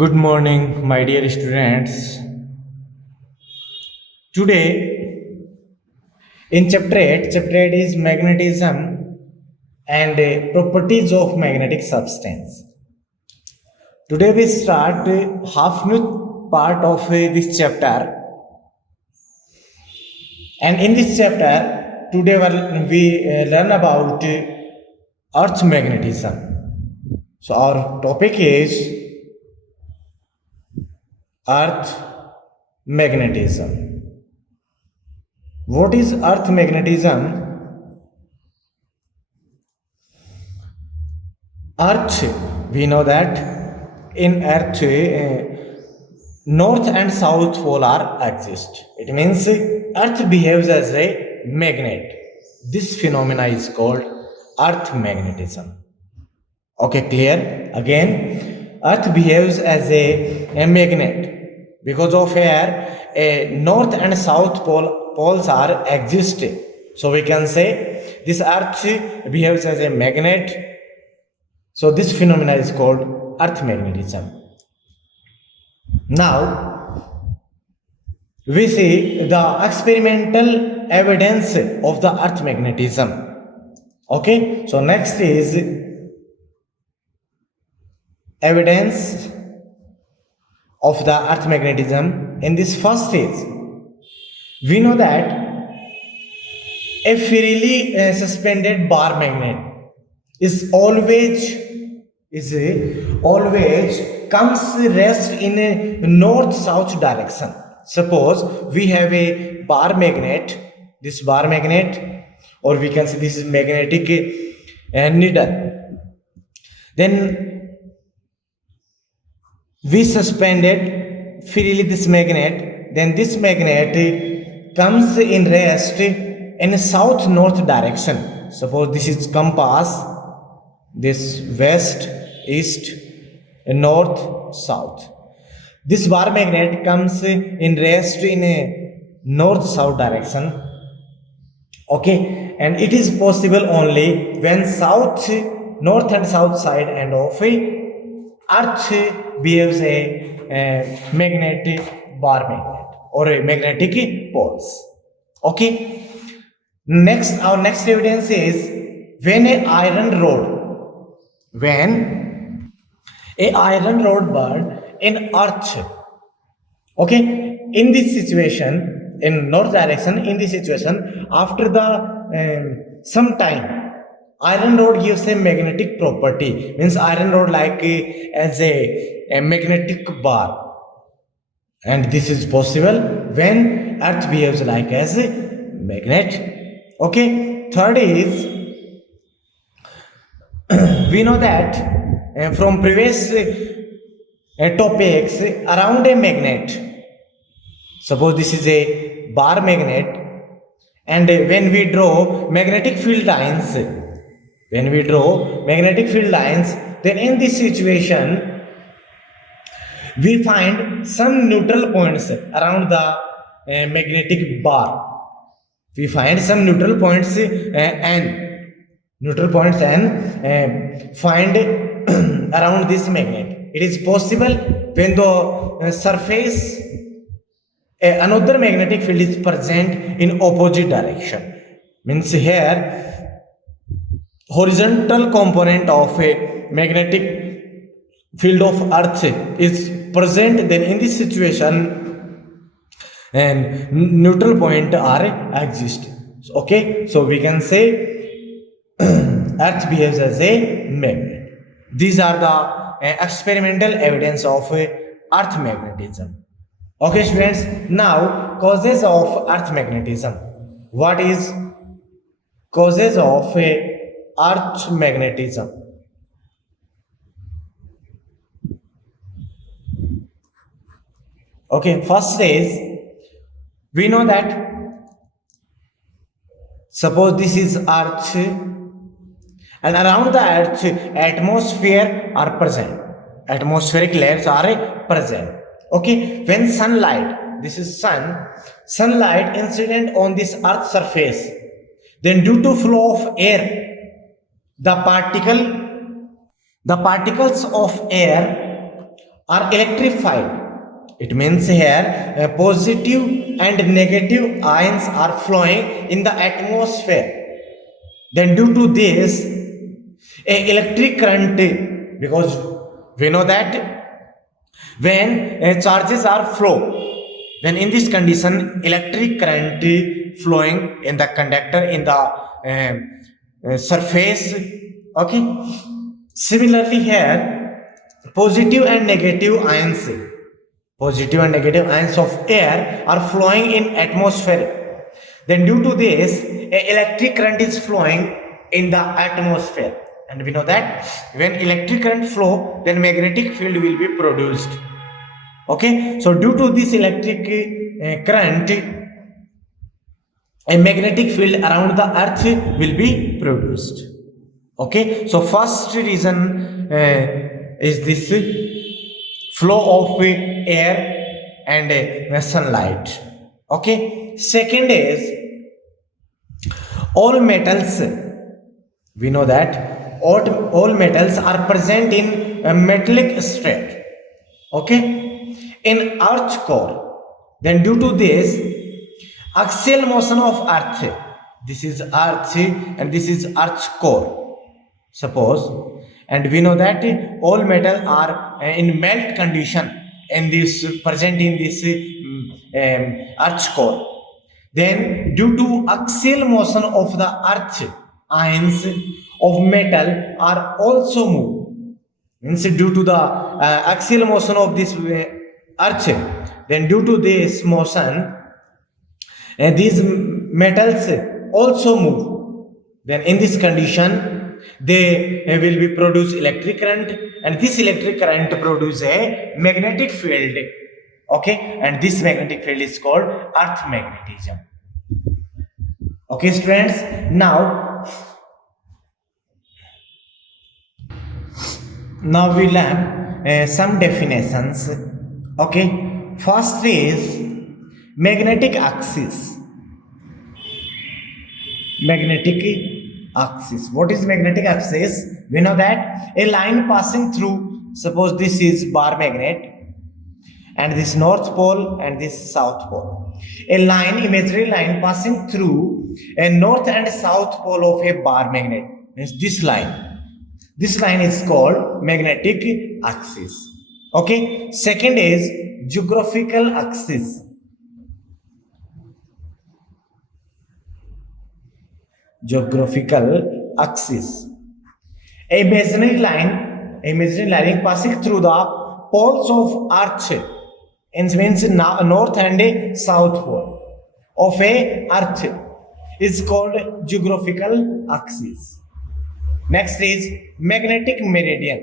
Good morning, my dear students. Today, in chapter 8 is magnetism and properties of magnetic substance. Today, we start half new part of this chapter, and in this chapter, today we learn about Earth magnetism. So, our topic is Earth magnetism. What is Earth magnetism? Earth, we know that in Earth, North and South pole are exist. It means Earth behaves as a magnet. This phenomena is called Earth magnetism. Okay, clear? Again, Earth behaves as a magnet because of here a North and South poles are exist. So we can say this Earth behaves as a magnet. So this phenomena is called Earth magnetism. Now we see the experimental evidence of the Earth magnetism. Okay, so next is evidence of the Earth magnetism. In this first stage, we know that a freely suspended bar magnet is always comes rest in a north south direction. Suppose we have a bar magnet, this bar magnet, or we can say this is magnetic needle. Then we suspended freely this magnet, then this magnet comes in rest in a south north direction. Suppose this is compass, this west, east, north, south. This bar magnet comes in rest in a north south direction. Okay, and it is possible only when south, north and south side and of Earth behaves a magnetic bar magnet or a magnetic poles. Okay. Next, our next evidence is when a iron rod burn in Earth. Okay, in this situation, in north direction, in this situation, after the some time, iron rod gives a magnetic property. Means iron rod like as a magnetic bar, and this is possible when Earth behaves like as a magnet. Okay. Third is we know that from previous topics around a magnet. Suppose this is a bar magnet, and when we draw magnetic field lines, then in this situation, we find some neutral points around the magnetic bar. We find some neutral points and find around this magnet. It is possible when the surface another magnetic field is present in opposite direction. Means here horizontal component of a magnetic field of Earth is present, then in this situation and neutral point are exist. Okay, so we can say Earth behaves as a magnet. These are the experimental evidence of Earth magnetism. Okay, students, now causes of Earth magnetism. What is causes of Earth magnetism? Okay, first is we know that suppose this is Earth, and around the Earth atmosphere are present. Atmospheric layers are present. Okay, when sunlight, this is sunlight incident on this Earth surface, then due to flow of air, the particles of air are electrified. It means here positive and negative ions are flowing in the atmosphere. Then due to this, a electric current, because we know that when charges are flow, then in this condition electric current flowing in the conductor in the surface. Okay, similarly here positive and negative ions of air are flowing in atmosphere. Then due to this a electric current is flowing in the atmosphere, and we know that when electric current flow then magnetic field will be produced. Okay, so due to this electric current, a magnetic field around the earth will be produced. Okay, so first reason is this flow of air and sunlight. Okay, second is all metals. We know that all metals are present in a metallic state. Okay, in earth core. Then due to this axial motion of earth, this is earth and this is earth's core, suppose, and we know that all metal are in melt condition in this present in this earth's core. Then due to axial motion of the earth, ions of metal are also moved. Means due to the axial motion of this earth, then due to this motion these metals also move. Then in this condition they will be produce electric current, and this electric current produce a magnetic field. Okay, and this magnetic field is called earth magnetism. Okay students, now we learn some definitions. Okay, first is magnetic axis. What is magnetic axis? We know that a line passing through, suppose this is bar magnet and this north pole and this south pole. A line, imaginary line passing through a north and south pole of a bar magnet means this line. This line is called magnetic axis. Okay. Second is geographical axis. Geographical axis. A imaginary line passing through the poles of earth, it means north and south pole of a earth is called geographical axis. Next is magnetic meridian.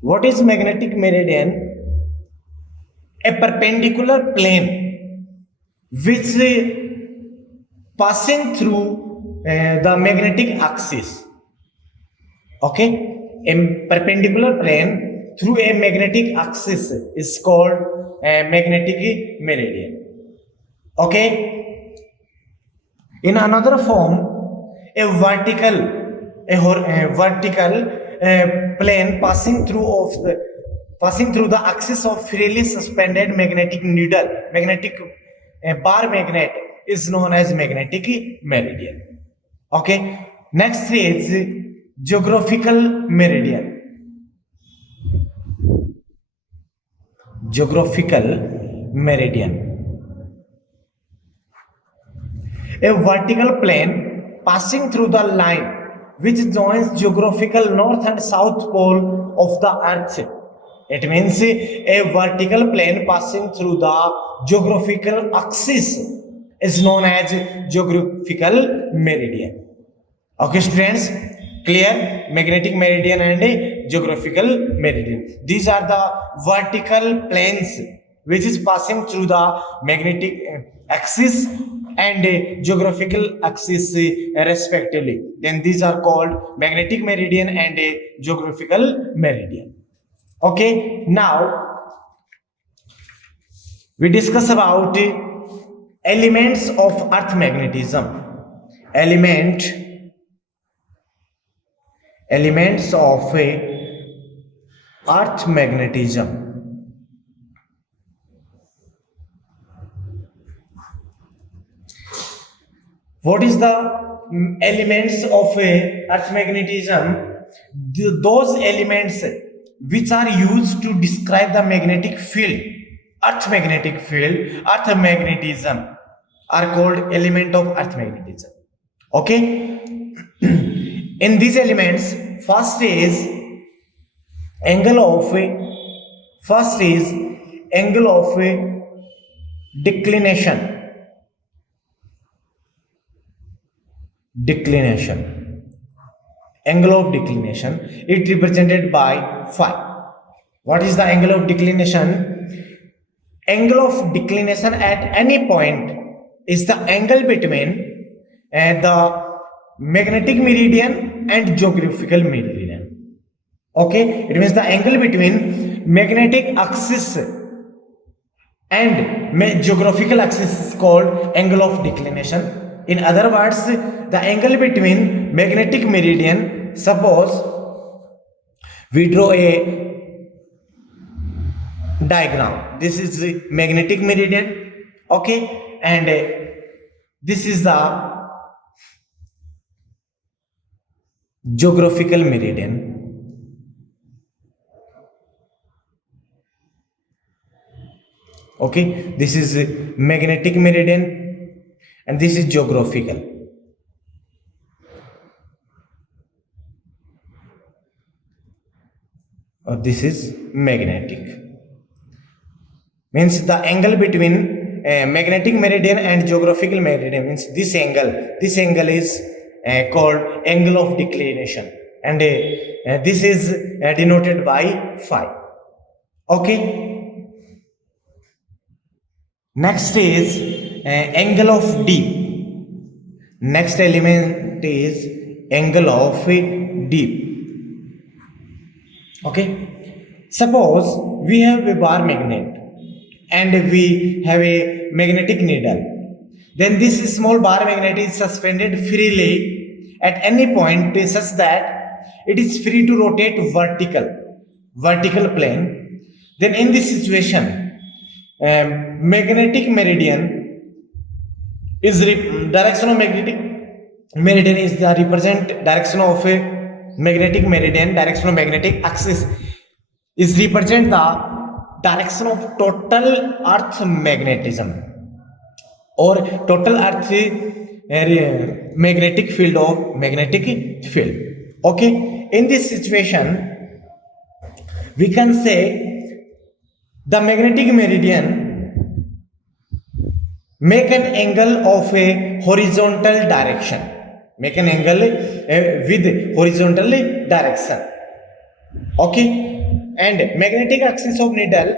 What is magnetic meridian? A perpendicular plane which passing through the magnetic axis. Okay, a perpendicular plane through a magnetic axis is called a magnetic meridian. Okay, in another form, a vertical plane passing through the axis of freely suspended magnetic needle, bar magnet is known as magnetic meridian. Okay, next is geographical meridian. A vertical plane passing through the line which joins geographical north and south pole of the earth. It means a vertical plane passing through the geographical axis is known as geographical meridian. Okay students, clear? Magnetic meridian and geographical meridian. These are the vertical planes which is passing through the magnetic axis and geographical axis respectively. Then these are called magnetic meridian and geographical meridian. Okay, now we discuss about elements of earth magnetism. Elements of a earth magnetism. What is the elements of a earth magnetism? Those elements which are used to describe the magnetic field, earth magnetic field, earth magnetism, are called element of earth magnetism. Okay. In these elements, first is angle of declination. Angle of declination, it represented by phi. What is the angle of declination? Angle of declination at any point is the angle between the magnetic meridian and geographical meridian. Okay, it means the angle between magnetic axis and geographical axis is called angle of declination. In other words, the angle between magnetic meridian, suppose we draw a diagram. This is the magnetic meridian, okay, and this is the geographical meridian. Okay, this is magnetic meridian and this is geographical. Or this is magnetic. Means the angle between magnetic meridian and geographical meridian means this angle. This angle is called angle of declination, and this is denoted by phi. Okay. Next is angle of deep. Next element is angle of deep. Okay. Suppose we have a bar magnet and we have a magnetic needle. Then this small bar magnet is suspended freely at any point such that it is free to rotate vertical plane. Then in this situation, magnetic meridian is direction of magnetic meridian is the represent direction of a magnetic meridian. Direction of magnetic axis is represent the direction of total earth magnetism or total earth magnetic field of magnetic field. Okay, in this situation we can say the magnetic meridian make an angle of a horizontal direction. Make an angle with horizontal direction. Okay, and magnetic axis of needle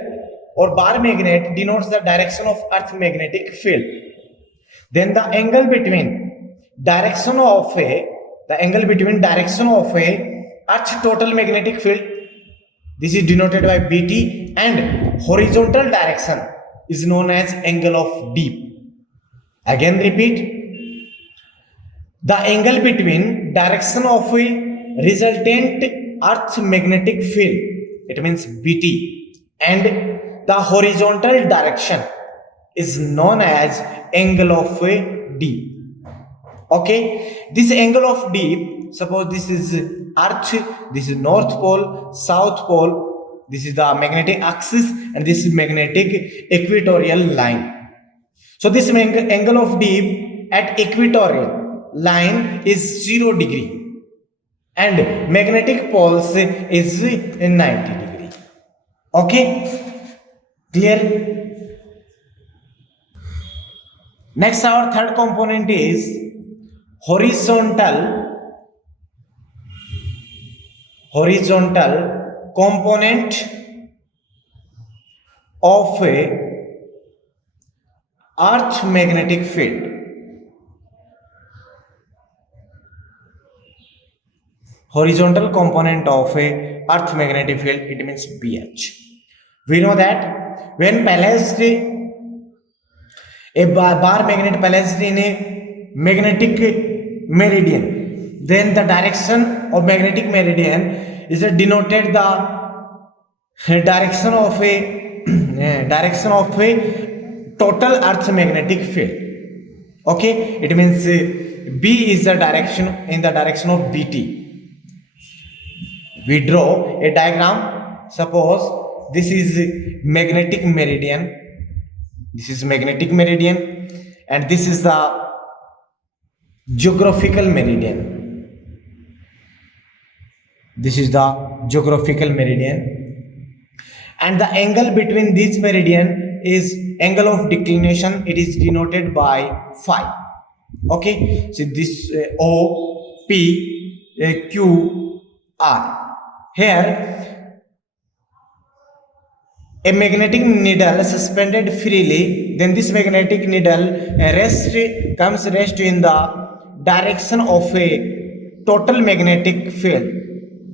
or bar magnet denotes the direction of earth magnetic field. Then the angle between direction of a earth total magnetic field, this is denoted by BT, and horizontal direction is known as angle of deep. Again repeat, the angle between direction of a resultant earth magnetic field, it means BT, and the horizontal direction is known as angle of deep. Okay, this angle of deep, suppose this is earth, this is north pole, south pole, this is the magnetic axis, and this is magnetic equatorial line. So this angle of deep at equatorial line is 0 degree and magnetic poles is 90 degree. Okay, clear? Next, our third component is horizontal component of a earth magnetic field. Horizontal component of a earth magnetic field, it means BH. We know that when placed a bar magnet placed in a magnetic meridian, then the direction of magnetic meridian is denoted the direction of a direction of a total earth magnetic field. Okay, it means B is the direction in the direction of BT. We draw a diagram. Suppose this is magnetic meridian. This is magnetic meridian, and this is the geographical meridian. This is the geographical meridian, and the angle between this meridian is angle of declination. It is denoted by phi. Okay, so this O P Q R. Here a magnetic needle suspended freely, then this magnetic needle comes rest in the direction of a total magnetic field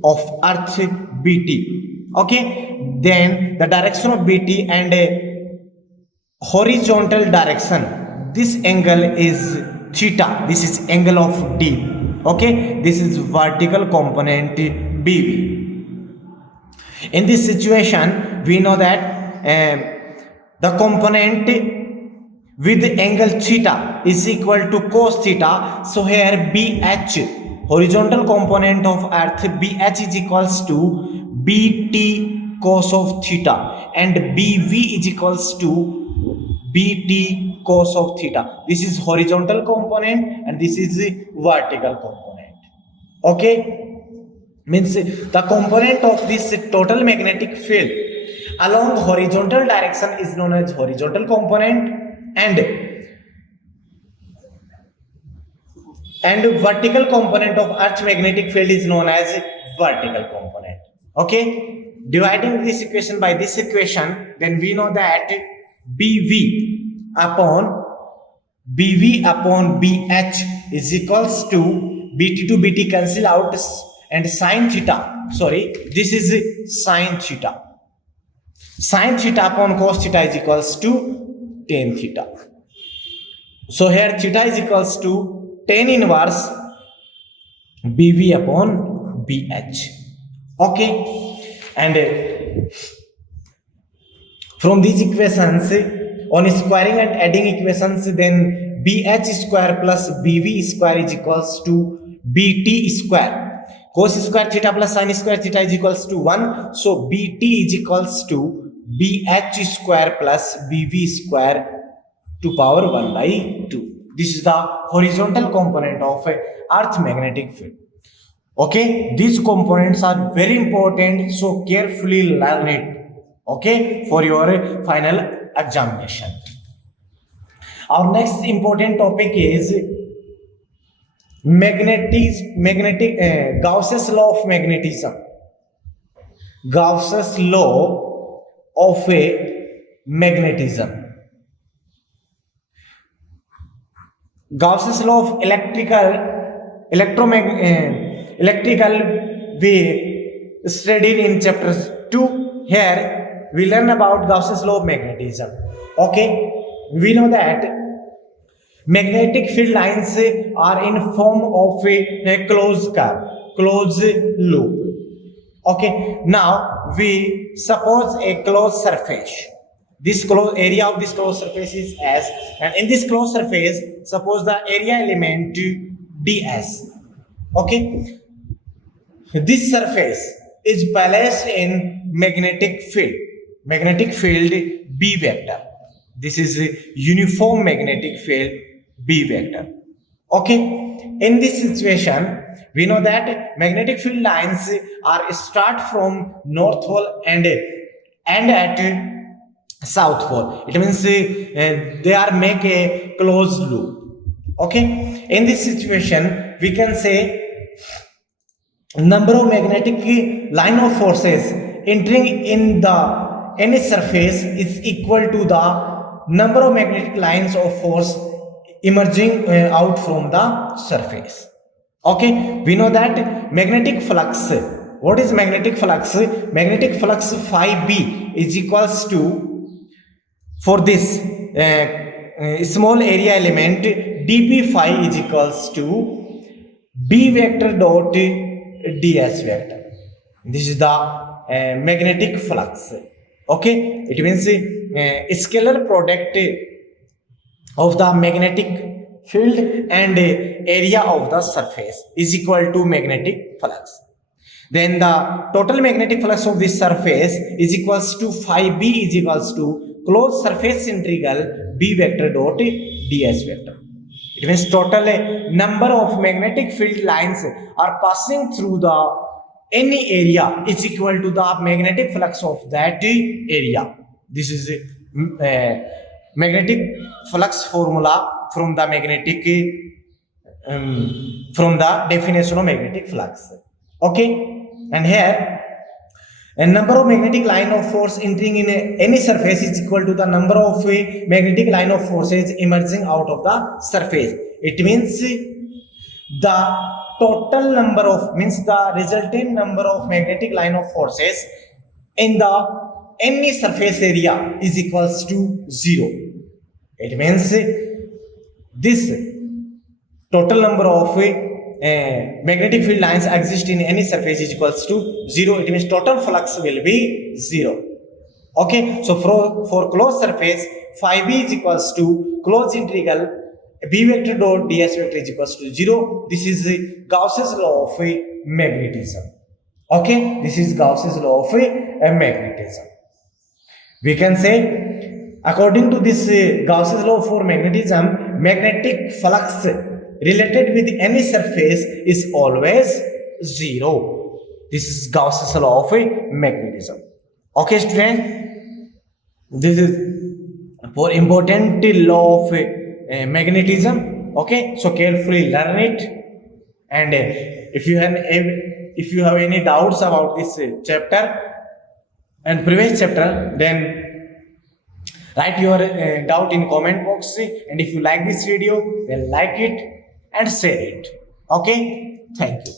of earth BT. Okay, then the direction of BT and a horizontal direction, this angle is theta. This is angle of D. Okay, this is vertical component BV. In this situation, we know that the component with angle theta is equal to cos theta. So here BH, horizontal component of earth, BH is equals to BT cos of theta, and BV is equals to BT cos of theta. This is horizontal component and this is the vertical component. Okay, means the component of this total magnetic field along horizontal direction is known as horizontal component, and vertical component of earth magnetic field is known as vertical component. Okay, dividing this equation by this equation, then we know that BV upon BH is equals to BT to BT cancel out, and sine theta, sorry, this is sine theta. Sine theta upon cos theta is equals to tan theta. So here theta is equals to tan inverse BV upon BH. Okay, and from these equations, on squaring and adding equations, then BH square plus BV square is equals to BT square. Cos square theta plus sin square theta is equals to 1. So BT is equals to BH square plus BV square to power 1 by 2. This is the horizontal component of earth magnetic field. Okay, these components are very important, so carefully learn it. Okay, for your final examination. Our next important topic is Gauss's law of magnetism. Gauss's law of magnetism. Gauss's law of electrical we studied in chapter 2. Here we learn about Gauss's law of magnetism. Okay, we know that magnetic field lines are in form of a closed curve, closed loop. Okay, now we suppose a closed surface. This closed area of this closed surface is S, and in this closed surface, suppose the area element ds. Okay, this surface is balanced in magnetic field B vector. This is a uniform magnetic field B vector. Okay, in this situation, we know that magnetic field lines are start from north pole and end at south pole. It means they are make a closed loop. Okay, in this situation, we can say number of magnetic line of forces entering in the any surface is equal to the number of magnetic lines of force emerging out from the surface. Okay, we know that magnetic flux. What is magnetic flux? Magnetic flux phi b is equals to, for this small area element, dp phi is equals to B vector dot ds vector. This is the magnetic flux. Okay, it means scalar product of the magnetic field and area of the surface is equal to magnetic flux. Then the total magnetic flux of this surface is equals to phi b is equals to closed surface integral B vector dot ds vector. It means total number of magnetic field lines are passing through the any area is equal to the magnetic flux of that area. This is magnetic flux formula from the magnetic from the definition of magnetic flux. Okay, and here a number of magnetic line of force entering in any surface is equal to the number of magnetic line of forces emerging out of the surface. It means the total number of means the resultant number of magnetic line of forces in the any surface area is equals to 0. It means this total number of magnetic field lines exist in any surface is equals to 0. It means total flux will be 0. Okay, so for closed surface phi b is equals to closed integral B vector dot ds vector is equals to 0. This is Gauss's law of magnetism. Okay, this is Gauss's law of magnetism. We can say according to this Gauss's law for magnetism, magnetic flux related with any surface is always 0. This is Gauss's law of magnetism. Okay, student, this is for important law of magnetism. Okay, so carefully learn it, and if you have any doubts about this chapter and previous chapter, then write your doubt in comment box, and if you like this video, then like it and share it. Okay, thank you.